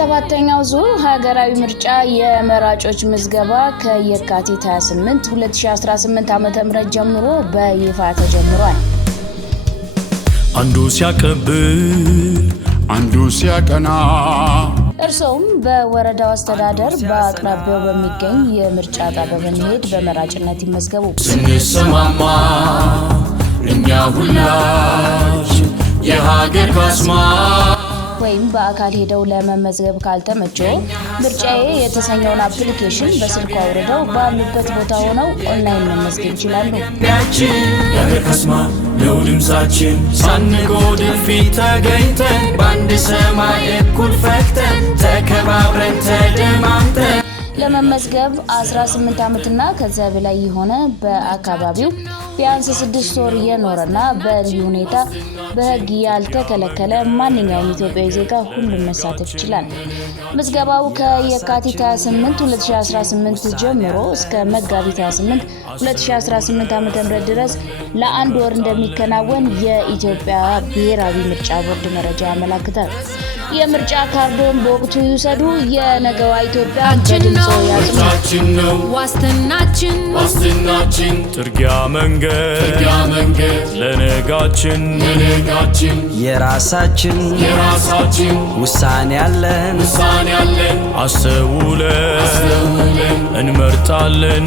ሰባተኛው ዙር ሀገራዊ ምርጫ የመራጮች ምዝገባ ከየካቲት 28 2018 ዓ.ም ጀምሮ በይፋ ተጀምሯል። አንዱ ሲያቀብል አንዱ ሲያቀና እርሶም በወረዳው አስተዳደር በአቅራቢያው በሚገኝ የምርጫ ጣቢያ በመሄድ በመራጭነት ይመዝገቡ። ስንሰማማ እኛ ሁላችን የሀገር ካስማ ወይም በአካል ሄደው ለመመዝገብ ካልተመቸው ምርጫዬ የተሰኘውን አፕሊኬሽን በስልክ አውርደው ባሉበት ቦታ ሆነው ኦንላይን መመዝገብ ይችላሉ። የሀገር ካስማ ነው ድምጻችን ሳንጎድል ፊት ተገኝተን በአንድ ሰማይ እኩል ፈክተን ተከባብረን ተደማምጠን ለመመዝገብ 18 ዓመትና ከዚያ በላይ የሆነ በአካባቢው ቢያንስ 6 ወር የኖረና በልዩ ሁኔታ በሕግ ያልተከለከለ ማንኛውም ኢትዮጵያዊ ዜጋ ሁሉም መሳተፍ ይችላል። ምዝገባው ከየካቲት 28 2018 ጀምሮ እስከ መጋቢት 28 2018 ዓ.ም ድረስ ለአንድ ወር እንደሚከናወን የኢትዮጵያ ብሔራዊ ምርጫ ቦርድ መረጃ ያመለክታል። የምርጫ ካርዶን በወቅቱ ይውሰዱ። የነገዋ ኢትዮጵያ በድምጾ ያጽኑ። ዋስትናችን ጥርጊያ መንገድ ለነጋችን የራሳችን ውሳኔ ያለን አስተውለን እንመርጣለን።